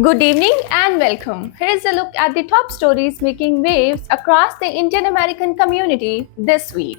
Good evening and welcome. Here is a look at the top stories making waves across the Indian American community this week.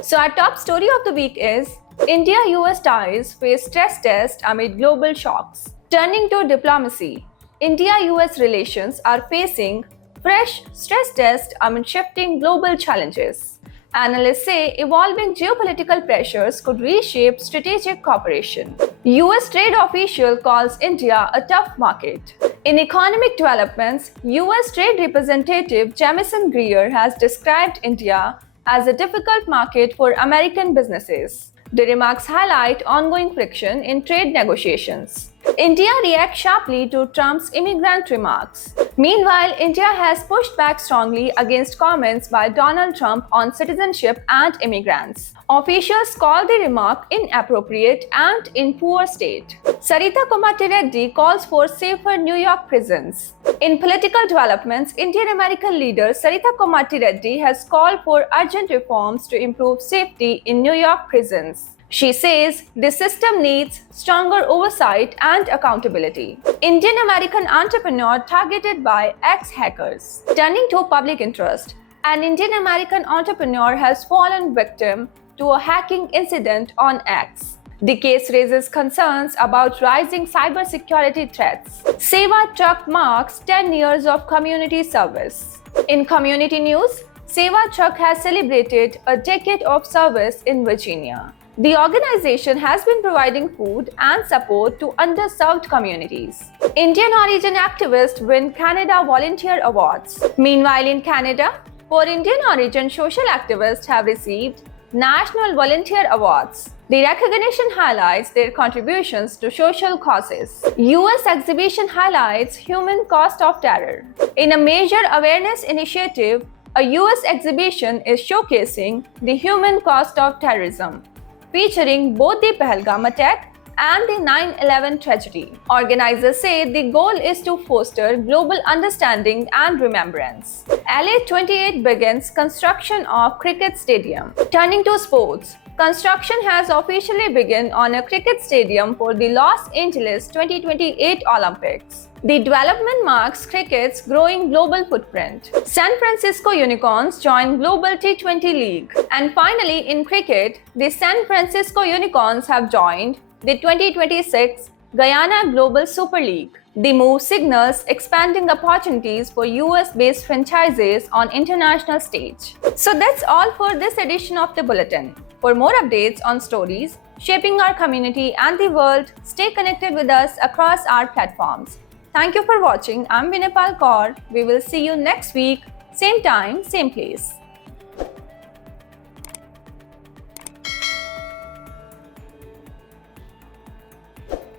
So, our top story of the week is India US ties face stress test amid global shocks. Turning to diplomacy, India US relations are facing fresh stress test amid shifting global challenges. Analysts say evolving geopolitical pressures could reshape strategic cooperation. US trade official calls India a tough market. In economic developments, US Trade Representative Jamieson Greer has described India as a difficult market for American businesses. The remarks highlight ongoing friction in trade negotiations. India reacts sharply to Trump's immigrant remarks. Meanwhile, India has pushed back strongly against comments by Donald Trump on citizenship and immigrants. Officials call the remark inappropriate and in poor state. Sarita Komati Reddy calls for safer New York prisons. In political developments, Indian American leader Sarita Komati Reddy has called for urgent reforms to improve safety in New York prisons. She says the system needs stronger oversight and accountability. Indian American entrepreneur targeted by ex-hackers. Turning to public interest, an Indian American entrepreneur has fallen victim to a hacking incident on X. The case raises concerns about rising cybersecurity threats. Seva Truck marks 10 years of community service. In community news, Seva Truck has celebrated a decade of service in Virginia. The organization has been providing food and support to underserved communities. Indian origin activists win Canada Volunteer Awards. Meanwhile, in Canada, 4 Indian origin social activists have received National Volunteer Awards. The recognition highlights their contributions to social causes. US exhibition highlights human cost of terror. In a major awareness initiative, a US exhibition is showcasing the human cost of terrorism, featuring both the Pahalgam attack and the 9/11 tragedy. Organizers say the goal is to foster global understanding and remembrance. LA28 begins construction of cricket stadium. Turning to sports, construction has officially begun on a cricket stadium for the Los Angeles 2028 Olympics. The development marks cricket's growing global footprint. San Francisco Unicorns join Global T20 League. And finally, in cricket, the San Francisco Unicorns have joined the 2026 Guyana Global Super League. The move signals expanding opportunities for US-based franchises on international stage. So that's all for this edition of the Bulletin. For more updates on stories shaping our community and the world, stay connected with us across our platforms. Thank you for watching. I'm Vinipal Kaur. We will see you next week, same time, same place.